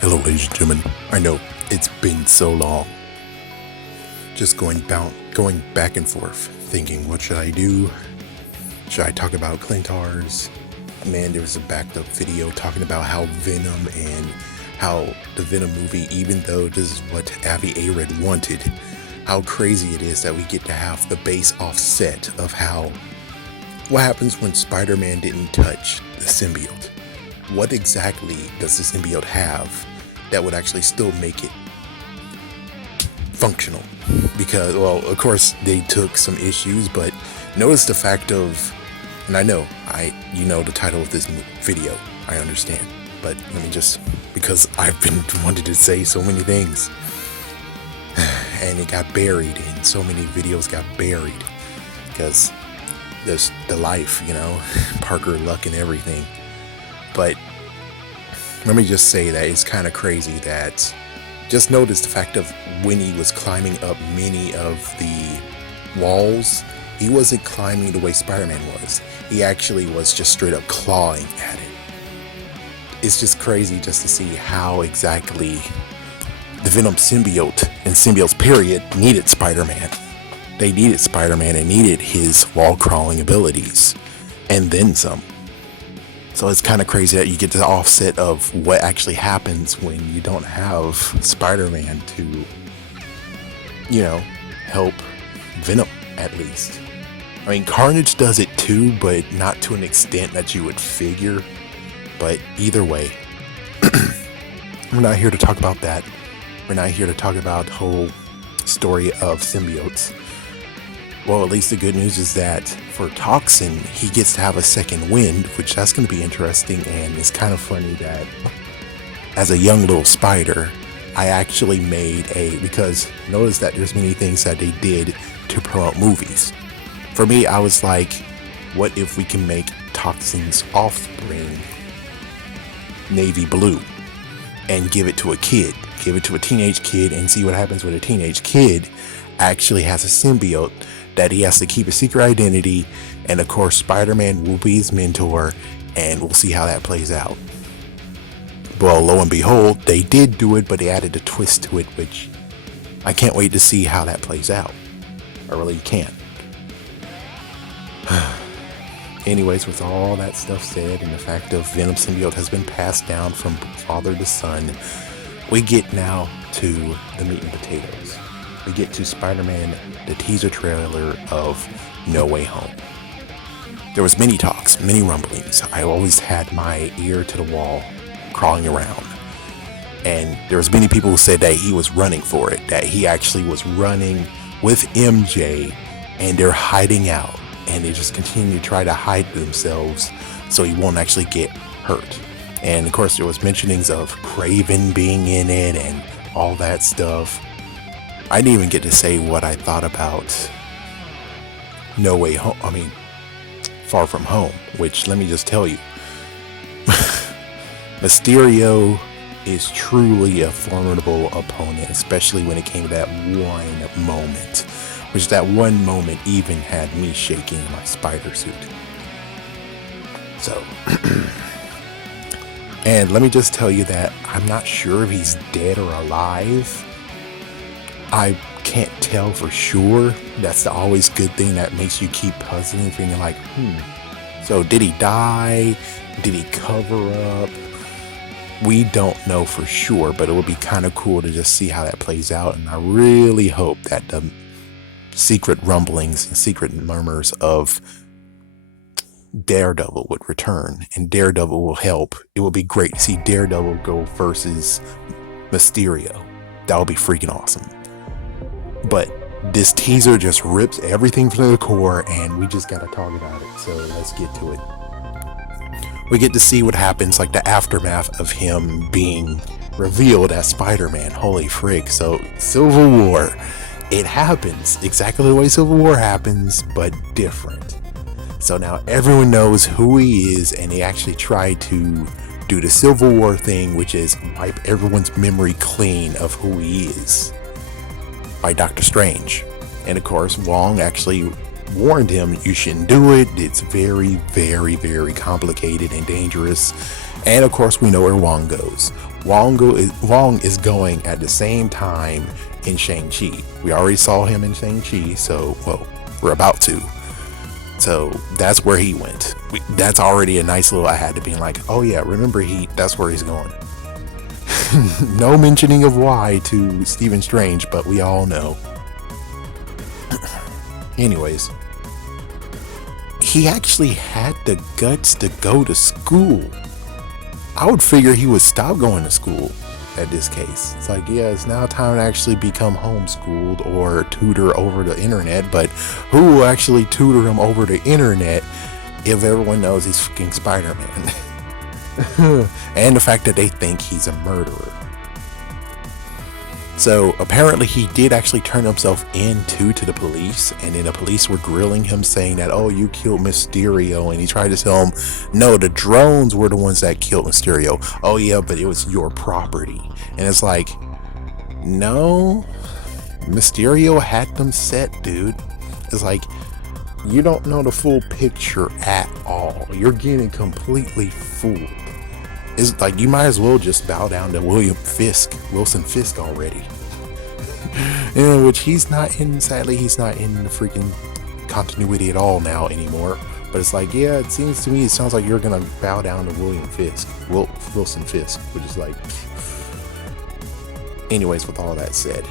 Hello, ladies and gentlemen. I know it's been so long. Just going back and forth, thinking, what should I do? Should I talk about Clintars? Man, there was a backed up video talking about how Venom and how the Venom movie, even though this is what Avi Arad wanted, how crazy it is that we get to have the base offset of what happens when Spider-Man didn't touch the symbiote. What exactly does the symbiote have that would actually still make it functional? Because, well, of course they took some issues, but notice the fact of, and I know the title of this video, I understand, but let me just, because I've been wanting to say so many things and it got buried, and so many videos got buried because there's the life, Parker Luck and everything. But let me just say that it's kind of crazy that just notice the fact of when he was climbing up many of the walls, he wasn't climbing the way Spider-Man was. He actually was just straight up clawing at it. It's just crazy just to see how exactly the Venom symbiote and symbiotes period needed Spider-Man. They needed Spider-Man and needed his wall crawling abilities and then some. So it's kind of crazy that you get the offset of what actually happens when you don't have Spider-Man to, help Venom, at least. I mean, Carnage does it too, but not to an extent that you would figure. But either way, we're not here to talk about that. We're not here to talk about the whole story of symbiotes. Well, at least the good news is that for Toxin, he gets to have a second wind, which that's going to be interesting. And it's kind of funny that as a young little spider, I actually because notice that there's many things that they did to promote movies. For me, I was like, what if we can make Toxin's offspring navy blue and give it to a teenage kid, and see what happens when a teenage kid actually has a symbiote that he has to keep a secret identity, and of course Spider-Man will be his mentor, and we'll see how that plays out. Well, lo and behold, they did do it, but they added a twist to it, which I can't wait to see how that plays out. I really can't. Anyways, with all that stuff said, and the fact of Venom symbiote has been passed down from father to son, we get now to the meat and potatoes. We get to Spider-Man, the teaser trailer of No Way Home. There was many talks, many rumblings. I always had my ear to the wall, crawling around. And there was many people who said that he was running for it, that he actually was running with MJ, and they're hiding out. And they just continue to try to hide themselves so he won't actually get hurt. And of course, there was mentionings of Craven being in it and all that stuff. I didn't even get to say what I thought about No Way Home. I mean, Far From Home, which let me just tell you, Mysterio is truly a formidable opponent, especially when it came to that one moment, which that one moment even had me shaking in my spider suit. So, and let me just tell you that I'm not sure if he's dead or alive. I can't tell for sure. That's the always good thing that makes you keep puzzling, thinking like, so did he die? Did he cover up? We don't know for sure, but it would be kind of cool to just see how that plays out. And I really hope that the secret rumblings and secret murmurs of Daredevil would return, and Daredevil will help. It would be great to see Daredevil go versus Mysterio. That would be freaking awesome. But this teaser just rips everything from the core, and we just gotta talk about it. So let's get to it. We get to see what happens, like the aftermath of him being revealed as Spider-Man. Holy frick. So Civil War, it happens exactly the way Civil War happens, but different. So now everyone knows who he is, and they actually try to do the Civil War thing, which is wipe everyone's memory clean of who he is by Doctor Strange. And of course, Wong actually warned him, you shouldn't do it. It's very, very, very complicated and dangerous. And of course, we know where Wong goes. Wong is going at the same time in Shang-Chi. We already saw him in Shang-Chi, so, well, we're about to. So that's where he went. That's already a nice little add to being like, oh yeah, remember that's where he's going. No mentioning of why to Stephen Strange, but we all know. Anyways, he actually had the guts to go to school. I would figure he would stop going to school at this case. It's like, yeah, it's now time to actually become homeschooled or tutor over the internet, but who will actually tutor him over the internet if everyone knows he's fucking Spider-Man? And the fact that they think he's a murderer. So apparently he did actually turn himself in to the police, and then the police were grilling him saying that, oh, you killed Mysterio, and he tried to tell him, no, the drones were the ones that killed Mysterio. Oh yeah, but it was your property. And it's like, no, Mysterio had them set, dude. It's like, you don't know the full picture at all. You're getting completely fooled. It's like, you might as well just bow down to Wilson Fisk already. Yeah, which he's not in, sadly, he's not in the freaking continuity at all now anymore. But it's like, yeah, it seems to me, it sounds like you're gonna bow down to Wilson Fisk, which is like, anyways, with all that said.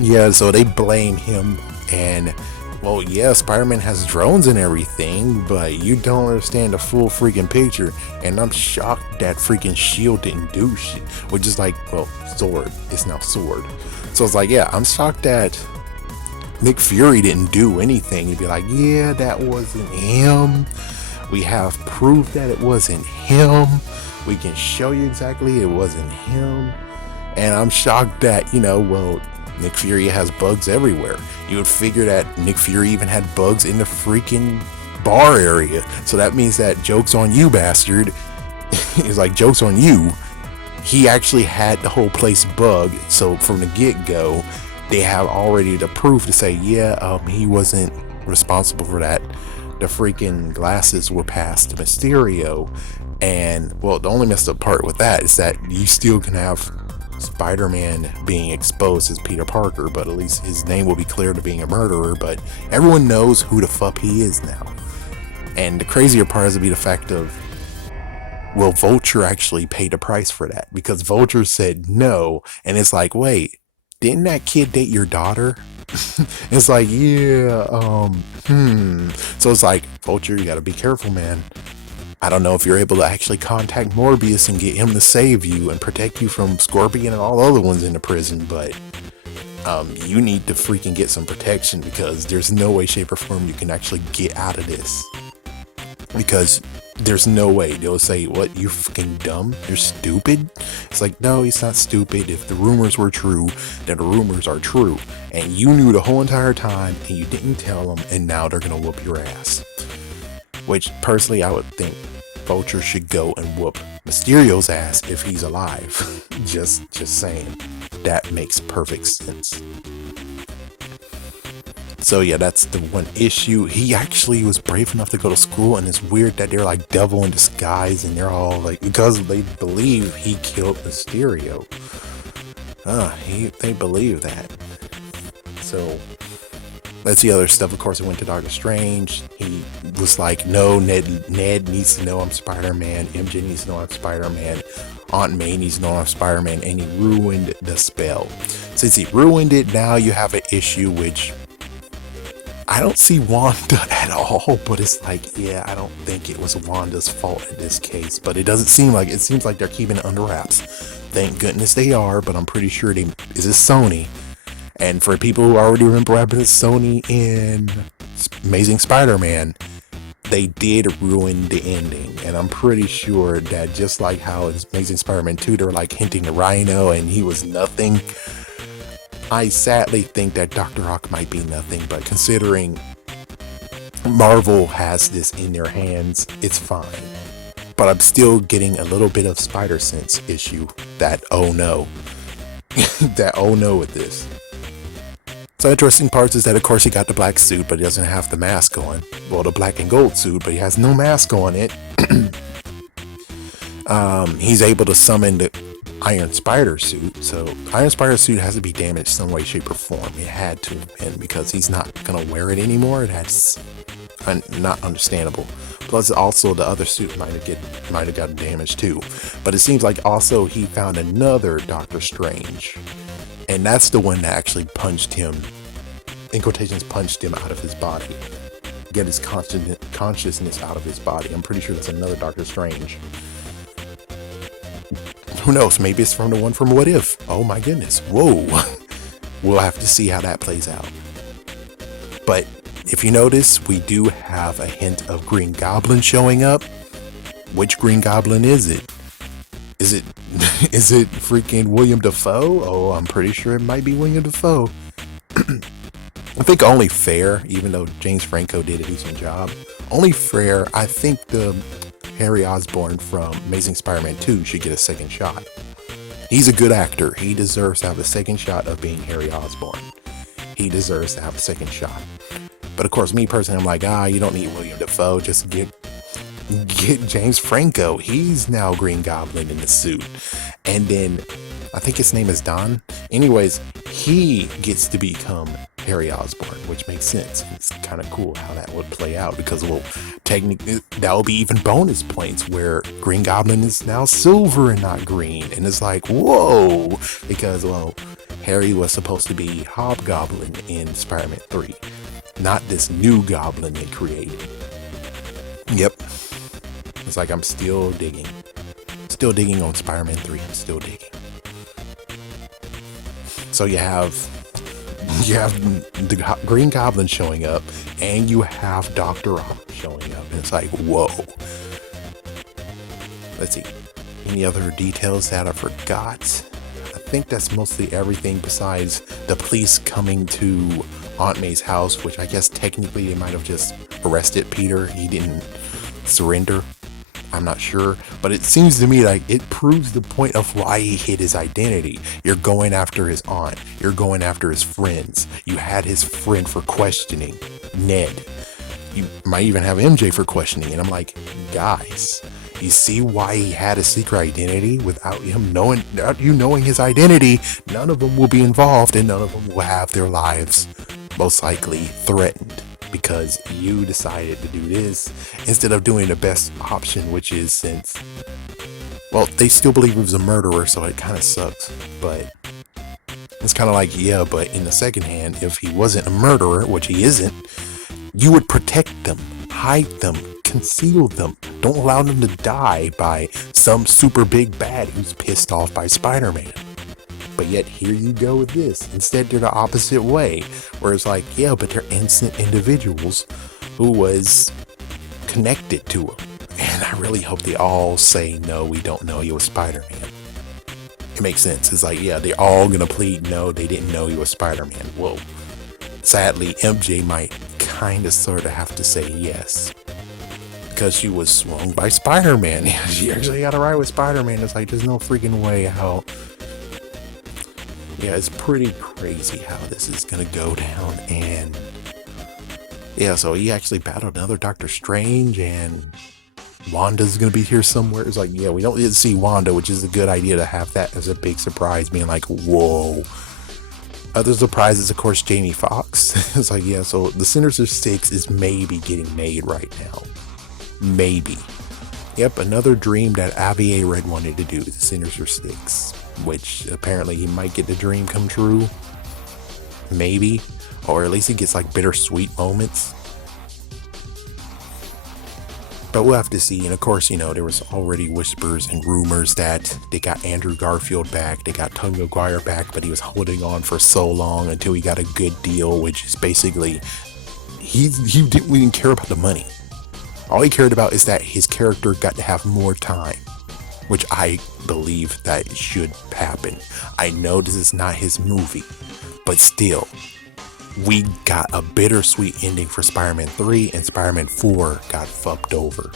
Yeah, so they blame him, and well, yeah, Spider-Man has drones and everything, but you don't understand the full freaking picture. And I'm shocked that freaking Shield didn't do shit. Which is like, well, Sword. It's now Sword. So it's like, yeah, I'm shocked that Nick Fury didn't do anything. You'd be like, yeah, that wasn't him. We have proof that it wasn't him. We can show you exactly it wasn't him. And I'm shocked that, well, Nick Fury has bugs everywhere. You would figure that Nick Fury even had bugs in the freaking bar area. So that means that joke's on you, bastard. It's like, joke's on you. He actually had the whole place bugged. So from the get-go, they have already the proof to say, yeah, he wasn't responsible for that. The freaking glasses were passed to Mysterio. And, well, the only messed up part with that is that you still can have Spider-Man being exposed as Peter Parker, but at least his name will be clear to being a murderer. But everyone knows who the fuck he is now. And the crazier part is to be the fact of, well, Vulture actually paid a price for that, because Vulture said no. And it's like, wait, didn't that kid date your daughter? It's like, yeah, So it's like, Vulture, you gotta be careful, man. I don't know if you're able to actually contact Morbius and get him to save you and protect you from Scorpion and all the other ones in the prison, but you need to freaking get some protection, because there's no way, shape, or form you can actually get out of this. Because there's no way. They'll say, what, you're fucking dumb? You're stupid? It's like, no, he's not stupid. If the rumors were true, then the rumors are true. And you knew the whole entire time, and you didn't tell them, and now they're gonna whoop your ass. Which, personally, I would think Vulture should go and whoop Mysterio's ass if he's alive. Just saying. That makes perfect sense. So yeah, that's the one issue. He actually was brave enough to go to school, and it's weird that they're like devil in disguise, and they're all like, because they believe he killed Mysterio. They believe that. So that's the other stuff. Of course, it went to Doctor Strange. He was like, no, Ned needs to know I'm Spider-Man. MJ needs to know I'm Spider-Man. Aunt May needs to know I'm Spider-Man. And he ruined the spell. Since he ruined it, now you have an issue, which I don't see Wanda at all. But it's like, yeah, I don't think it was Wanda's fault in this case. But it doesn't seem like it. Seems like they're keeping it under wraps. Thank goodness they are. But I'm pretty sure is this Sony. And for people who already remember what happened to Sony in Amazing Spider-Man, they did ruin the ending. And I'm pretty sure that just like how in Amazing Spider-Man 2, they're like hinting to Rhino and he was nothing. I sadly think that Dr. Ock might be nothing, but considering Marvel has this in their hands, it's fine. But I'm still getting a little bit of Spider-Sense issue that, oh no. That oh no with this. So interesting parts is that, of course, he got the black suit, but he doesn't have the mask on. Well, the black and gold suit, but he has no mask on it. He's able to summon the Iron Spider suit. So Iron Spider suit has to be damaged some way, shape, or form. It had to, and because he's not gonna wear it anymore, that's not understandable. Plus, also the other suit might have gotten damaged too. But it seems like also he found another Doctor Strange, and that's the one that actually punched him. In quotations, punched him out of his body. Get his consciousness out of his body. I'm pretty sure that's another Doctor Strange. Who knows? Maybe it's from the one from What If. Oh my goodness. Whoa. We'll have to see how that plays out. But if you notice, we do have a hint of Green Goblin showing up. Which Green Goblin is it? Is it freaking William Dafoe? Oh, I'm pretty sure it might be William Dafoe. I think only fair, even though James Franco did a decent job, only fair, I think the Harry Osborn from Amazing Spider-Man 2 should get a second shot. He's a good actor. He deserves to have a second shot of being Harry Osborn. He deserves to have a second shot. But of course, me personally, I'm like, you don't need William Dafoe. Just get James Franco. He's now Green Goblin in the suit. And then, I think his name is Don. Anyways, he gets to become Harry Osborn, which makes sense. It's kind of cool how that would play out because, well, technically, that will be even bonus points where Green Goblin is now silver and not green. And it's like, whoa, because, well, Harry was supposed to be Hobgoblin in Spider-Man 3, not this new Goblin they created. Yep. It's like I'm still digging. Still digging on Spider-Man 3. I'm still digging. So you have the Green Goblin showing up, and you have Dr. Ock showing up, and it's like, whoa. Let's see. Any other details that I forgot? I think that's mostly everything besides the police coming to Aunt May's house, which I guess technically they might have just arrested Peter. He didn't surrender. I'm not sure, but it seems to me like it proves the point of why he hid his identity. You're going after his aunt. You're going after his friends. You had his friend for questioning, Ned. You might even have MJ for questioning. And I'm like, guys, you see why he had a secret identity? Without him knowing, without you knowing his identity, none of them will be involved and none of them will have their lives most likely threatened. Because you decided to do this instead of doing the best option, which is since, well, they still believe he was a murderer, so it kind of sucks. But it's kind of like, yeah, but in the second hand, if he wasn't a murderer, which he isn't, you would protect them, hide them, conceal them. Don't allow them to die by some super big bad who's pissed off by Spider-Man. But yet here you go with this. Instead, they're the opposite way, where it's like, yeah, but they're innocent individuals who was connected to him. And I really hope they all say, no, we don't know he was Spider-Man. It makes sense. It's like, yeah, they're all gonna plead no, they didn't know he was Spider-Man. Whoa. Sadly, MJ might kind of sort of have to say yes, because she was swung by Spider-Man. She actually got a ride with Spider-Man. It's like, there's no freaking way how. Yeah, it's pretty crazy how this is gonna go down. And yeah, so he actually battled another Doctor Strange, and Wanda's gonna be here somewhere. It's like, yeah, we don't get to see Wanda, which is a good idea to have that as a big surprise, being like, whoa. Other surprises, of course, Jamie Foxx. It's like, yeah, so the Sinister Six is maybe getting made right now. Maybe. Yep, another dream that Avi A. Red wanted to do, the Sinister Six, which apparently he might get the dream come true. Maybe. Or at least he gets like bittersweet moments. But we'll have to see. And of course, you know, there was already whispers and rumors that they got Andrew Garfield back, they got Tobey Maguire back, but he was holding on for so long until he got a good deal, which is basically he didn't care about the money. All he cared about is that his character got to have more time, which I believe that should happen. I know this is not his movie, but still, we got a bittersweet ending for Spider-Man 3, and Spider-Man 4 got fucked over.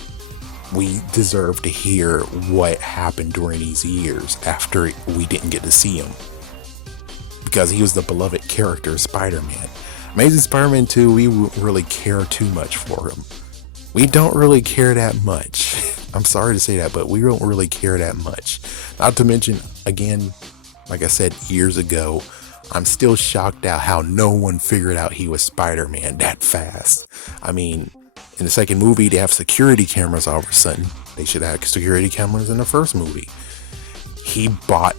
We deserve to hear what happened during these years after we didn't get to see him, because he was the beloved character, Spider-Man. Amazing Spider-Man 2, we wouldn't really care too much for him. We don't really care that much. I'm sorry to say that, but we don't really care that much. Not to mention, again, like I said years ago, I'm still shocked at how no one figured out he was Spider-Man that fast. I mean, in the second movie, they have security cameras all of a sudden. They should have security cameras in the first movie. He bought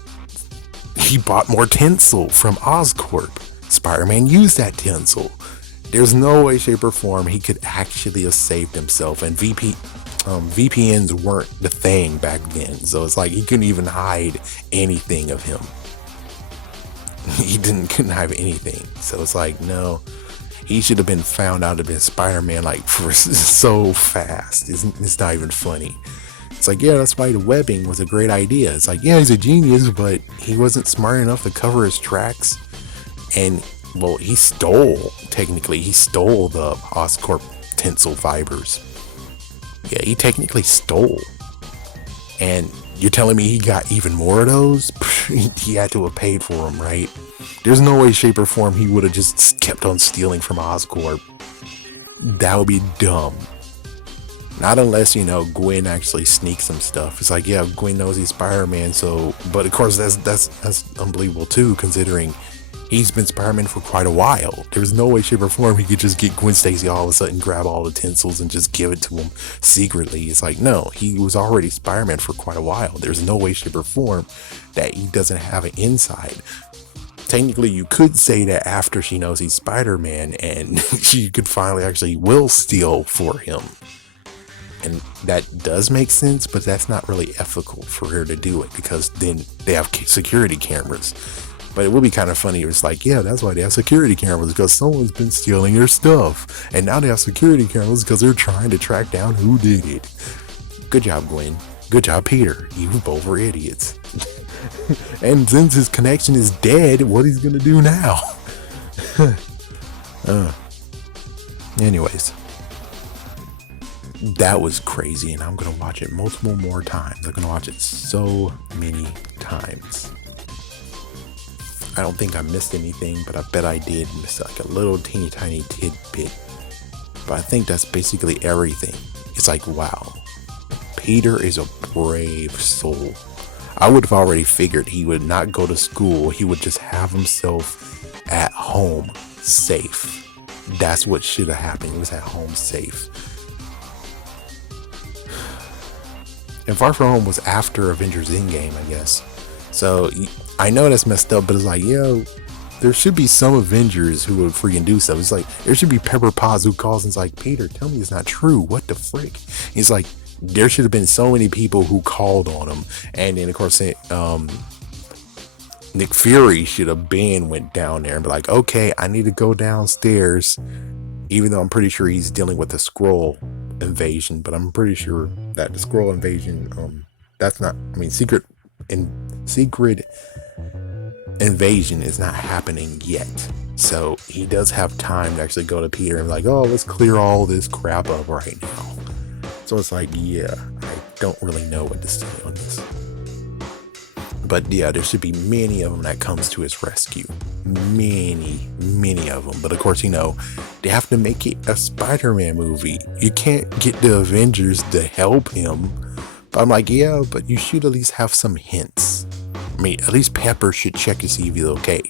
more tinsel from Oscorp. Spider-Man used that tinsel. There's no way, shape, or form he could actually have saved himself. And VPNs weren't the thing back then. So it's like he couldn't even hide anything of him. He couldn't hide anything. So it's like, no, he should have been found out to be Spider-Man like for so fast. It's not even funny. It's like, yeah, that's why the webbing was a great idea. It's like, yeah, he's a genius, but he wasn't smart enough to cover his tracks. And, well, he stole the Oscorp tinsel fibers. Yeah, he technically stole. And you're telling me he got even more of those? He had to have paid for them, right? There's no way, shape, or form he would have just kept on stealing from Oscorp. That would be dumb. Not unless, Gwen actually sneaks some stuff. It's like, yeah, Gwen knows he's Spider-Man, so... But, of course, that's unbelievable, too, considering he's been Spider-Man for quite a while. There's no way, shape, or form he could just get Gwen Stacy all of a sudden, grab all the tinsels, and just give it to him secretly. It's like, no, he was already Spider-Man for quite a while. There's no way, shape, or form that he doesn't have an inside. Technically, you could say that after she knows he's Spider-Man, and she could finally actually will steal for him. And that does make sense, but that's not really ethical for her to do it, because then they have security cameras. But it would be kind of funny. It's like, yeah, that's why they have security cameras, because someone's been stealing their stuff. And now they have security cameras because they're trying to track down who did it. Good job, Gwen. Good job, Peter. You both were idiots. And since his connection is dead, what he's going to do now? Anyways. That was crazy, and I'm going to watch it multiple more times. I'm going to watch it so many times. I don't think I missed anything, but I bet I did miss like a little teeny tiny tidbit. But I think that's basically everything. It's like, wow, Peter is a brave soul. I would have already figured he would not go to school. He would just have himself at home safe. That's what should have happened. He was at home safe. And Far From Home was after Avengers Endgame, I guess. So I know that's messed up, but it's like, yo, there should be some Avengers who would freaking do stuff. It's like, there should be Pepper Potts who calls and is like, Peter, tell me it's not true. What the frick? He's like, there should have been so many people who called on him. And then, of course, Nick Fury should have went down there and be like, okay, I need to go downstairs. Even though I'm pretty sure he's dealing with the Skrull invasion, but I'm pretty sure that the Skrull invasion, that's not, I mean, secret invasion is not happening yet. So he does have time to actually go to Peter and be like, oh, let's clear all this crap up right now. So it's like, yeah, I don't really know what to say on this. But yeah, there should be many of them that comes to his rescue. Many of them. But of course, they have to make it a Spider-Man movie. You can't get the Avengers to help him. But I'm like, yeah, but you should at least have some hints. I mean, at least Pepper should check to see if he's okay.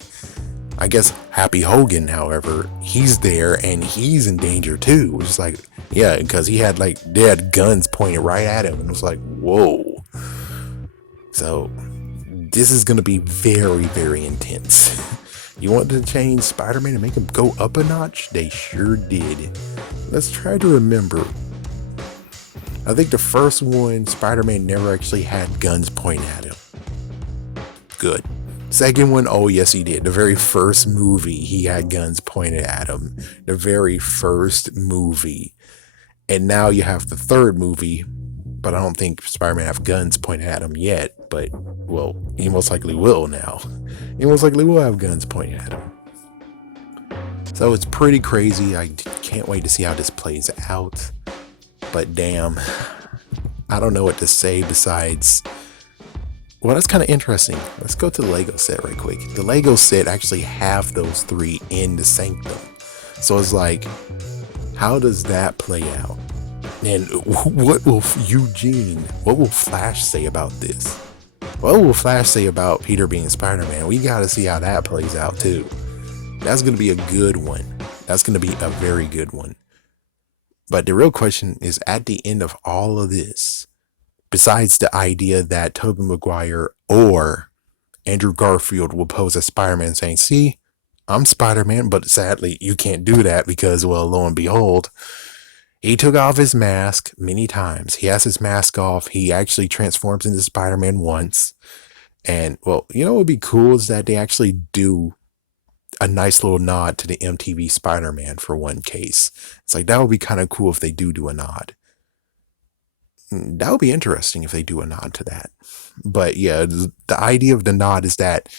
I guess Happy Hogan, however, he's there and he's in danger too. Which is like, yeah, because they had guns pointed right at him. And it was like, whoa. So this is going to be very, very intense. You want to change Spider-Man and make him go up a notch? They sure did. Let's try to remember. I think the first one, Spider-Man never actually had guns pointed at him. Good. Second one, oh yes he did. The very first movie, he had guns pointed at him. The very first movie. And now you have the third movie, but I don't think Spider-Man have guns pointed at him yet. But, well, he most likely will now. He most likely will have guns pointed at him. So it's pretty crazy. I can't wait to see how this plays out. But damn, I don't know what to say besides, well, that's kind of interesting. Let's go to the Lego set right quick. The Lego set actually have those three in the Sanctum. So it's like, how does that play out? And what will what will Flash say about this? What will Flash say about Peter being Spider-Man? We got to see how that plays out too. That's going to be a good one. That's going to be a very good one. But the real question is, at the end of all of this, besides the idea that Tobey Maguire or Andrew Garfield will pose as Spider-Man saying, see, I'm Spider-Man, but sadly you can't do that because, well, lo and behold, he took off his mask many times. He has his mask off. He actually transforms into Spider-Man once. And, well, you know what would be cool is that they actually do a nice little nod to the MTV Spider-Man for one case. It's like, that would be kind of cool if they do a nod. That would be interesting if they do a nod to that. But yeah, the idea of the nod is that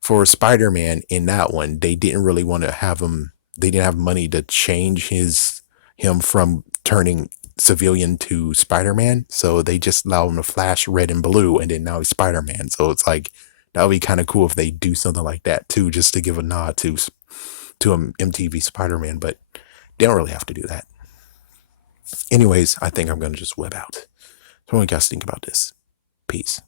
for Spider-Man in that one, they didn't really want to have him, they didn't have money to change him from turning civilian to Spider-Man. So they just allow him to flash red and blue, and then now he's Spider-Man. So it's like, that would be kind of cool if they do something like that too, just to give a nod to MTV Spider-Man, but they don't really have to do that. Anyways, I think I'm going to just web out. So what do you guys think about this? Peace.